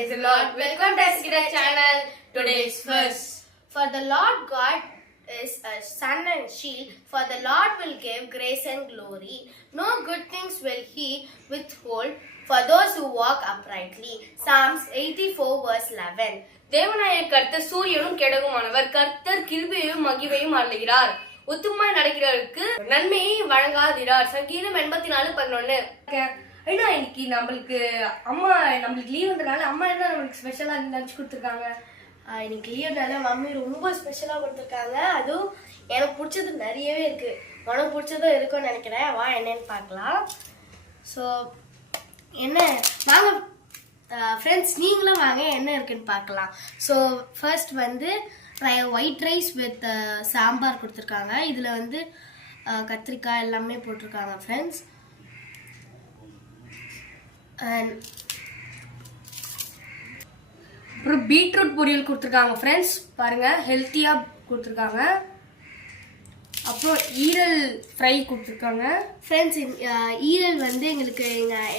Praise the Lord. Welcome to Sikira channel. Today's verse. For the Lord God is a sun and shield. For the Lord will give grace and glory. No good things will He withhold for those who walk uprightly. Psalms 84 verse 11. தேவனாய கர்த்தர் சூரியனும் கெடகுமானவர். கர்த்தர் கிருபையும் மகிமையும் அருளுகிறார். உத்தமமாய் நடக்கிறவருக்கு நன்மையை வழங்காதிரார். சங்கீதம் 84:11. ஐயா இன்னைக்கு நம்மளுக்கு அம்மா நம்மளுக்கு லீவுன்றனால அம்மா என்ன நம்மளுக்கு ஸ்பெஷலா லஞ்ச் கொடுத்துருக்காங்க. இன்னைக்கு லீவ்னால மம்மி ரொம்ப ஸ்பெஷலாக கொடுத்துருக்காங்க. அதுவும் எனக்கு பிடிச்சது நிறையவே இருக்குது. உனக்கு பிடிச்சதும் இருக்கும்னு நினைக்கிறேன். வா என்னன்னு பார்க்கலாம். ஸோ என்ன வாங்க ஃப்ரெண்ட்ஸ், நீங்களும் வாங்க என்ன இருக்குன்னு பார்க்கலாம். ஸோ ஃபர்ஸ்ட் வந்து ஒயிட் ரைஸ் வித் சாம்பார் கொடுத்துருக்காங்க. இதில் வந்து கத்திரிக்காய் எல்லாமே போட்டிருக்காங்க ஃப்ரெண்ட்ஸ். அப்புறம் பீட்ரூட் பொரியல் கொடுத்துருக்காங்க ஃப்ரெண்ட்ஸ். பாருங்க ஹெல்த்தியாக கொடுத்துருக்காங்க. அப்புறம் ஈரல் ஃப்ரை கொடுத்துருக்காங்க ஃப்ரெண்ட்ஸ். ஈரல் வந்து எங்களுக்கு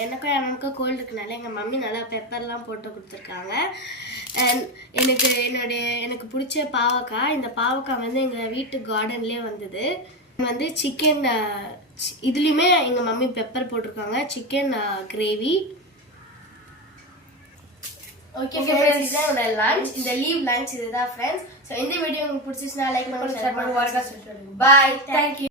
எனக்கும் எனக்கும் கோல்டு இருக்குனால எங்கள் மம்மி நல்லா பெப்பர்லாம் போட்டு கொடுத்துருக்காங்க. அண்ட் எனக்கு பிடிச்ச பாவக்காய். இந்த பாவக்காய் வந்து எங்கள் வீட்டு கார்டன்லேயே வந்தது. வந்து சிக்கன் இதுலேயுமே எங்கள் மம்மி பெப்பர் போட்டிருக்காங்க. Chicken gravy. ஓகே ஃப்ரெண்ட்ஸ், இதுதான் என்னோட லஞ்ச். இந்த லீவ் லஞ்ச் இதுதான் ஃப்ரெண்ட்ஸ். ஸோ இந்த வீடியோ உங்களுக்கு பிடிச்சிச்சுன்னா லைக் பண்ணுங்க, ஷேர் பண்ணுங்க. பாய், தேங்க்யூ.